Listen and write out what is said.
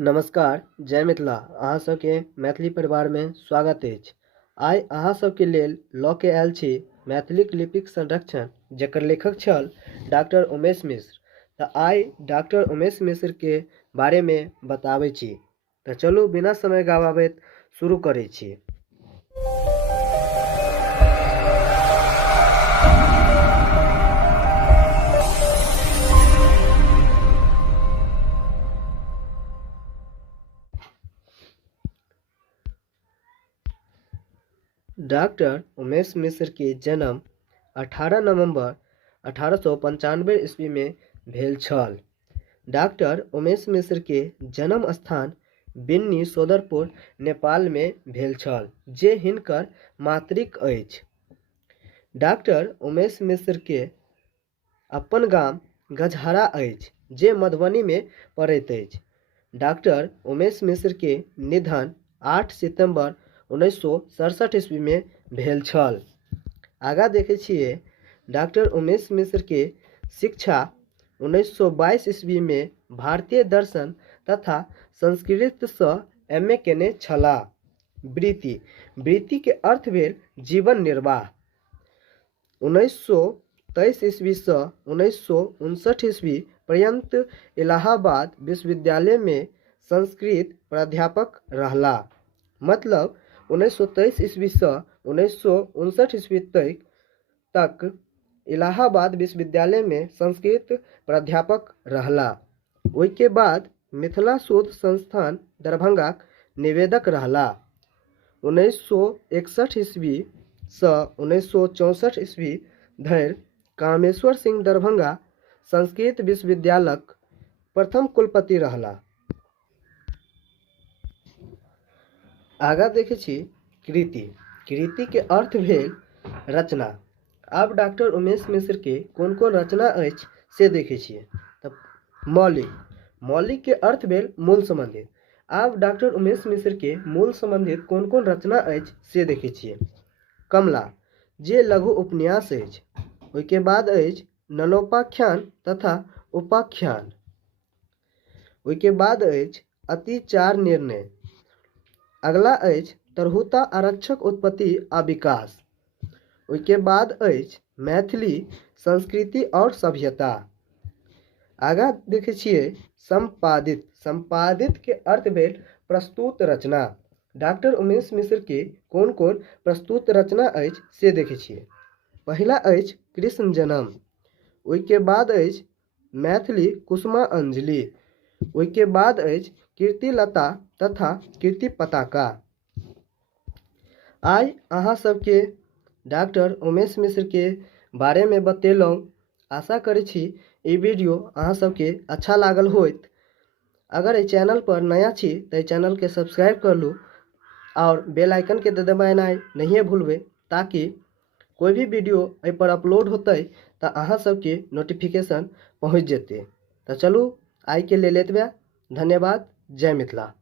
नमस्कार, जय मिथिला। अहाँ सबके मैथिली परिवार में स्वागत अछि। आइ अहाँ सबके लेल लऽ के आयल छी मैथिलीक लिपिक संरक्षण, जकर लेखक छल डॉक्टर उमेश मिश्र। तऽ आइ डॉक्टर उमेश मिश्र के बारे में बताबै छी। तऽ चलू बिना समय गवाबैत शुरू करै छी। डॉक्टर उमेश मिश्र के जन्म 18 नवंबर 1895 ईस्वी में भेल छल। डॉक्टर उमेश मिश्र के जन्म स्थान बिन्नी सोदरपुर नेपाल में भेल छल, जे हिनकर मातृक अछि। डॉक्टर उमेश मिश्र के अपन गाम गजहरा अछि, जे मधुबनी में पड़ैत अछि। डॉक्टर उमेश मिश्र के निधन 8 सितंबर 1967 ईस्वी में भेल छल। आगा देखे छिए डॉक्टर उमेश मिश्र के शिक्षा 1922 ईस्वी में भारतीय दर्शन तथा संस्कृत से एम.ए. केने छलाह। वृत्ति के अर्थ भेल जीवन निर्वाह। 1923 ईस्वी से 1959 ईस्वी पर्यंत इलाहाबाद विश्वविद्यालय में संस्कृत प्राध्यापक रहला। मतलब 1923 ईस्वी से 1959 ईस्वी तक इलाहाबाद विश्वविद्यालय में संस्कृत प्राध्यापक रहला। ओहि के बाद मिथिला शोध संस्थान दरभंगा निवेदक रहला। 1961 ईस्वी से 1964 ईस्वी धरि कामेश्वर सिंह दरभंगा संस्कृत विश्वविद्यालयक प्रथम कुलपति रहला। आगा देखे छी कृति के अर्थ भेल रचना। अब डॉक्टर उमेश मिश्र के कोन कोन रचना अछि से देखे छिए। मौलिक के अर्थ भेल मूल संबंधित। अब डॉक्टर उमेश मिश्र के मूल संबंधित कोन कोन रचना अछि से देखे छिए। कमला, जे लघु उपन्यास अछि। ओहि के बाद अछि नलोपाख्यान तथा उपाख्यान। ओहि के बाद अछि अति चार निर्णय। अगला अछि तरहुता आरक्षक उत्पत्ति आ विकास। ओहि के बाद अछि मैथिली संस्कृति और सभ्यता। आगा देखे छिए संपादित के अर्थ भेल प्रस्तुत रचना। डॉक्टर उमेश मिश्र के कोन कोन प्रस्तुत रचना अछि से देखे छिए। पहिला अछि कृष्ण जन्म। ओहि के बाद अछि मैथिली कुसुमांजलि। ओहि के बाद अछि कीर्तिलता तथा कीर्ति पताका। आइ अहाँ सबके डॉक्टर उमेश मिश्र के बारे में बतेलहुँ। आशा करै छी ई वीडियो अहाँ सबके अच्छा लागल होइत। अगर इस चैनल पर नया छी तो चैनल के सब्सक्राइब कर लू और बेल आइकन के दबानाइ नहीं भूलबे, ताकि कोई भी वीडियो एहि पर अपलोड होते तो अहाँ सबके नोटिफिकेशन पहुँच जेते। तो चलू आई के लेल एतबे। धन्यवाद। जय मिथिला।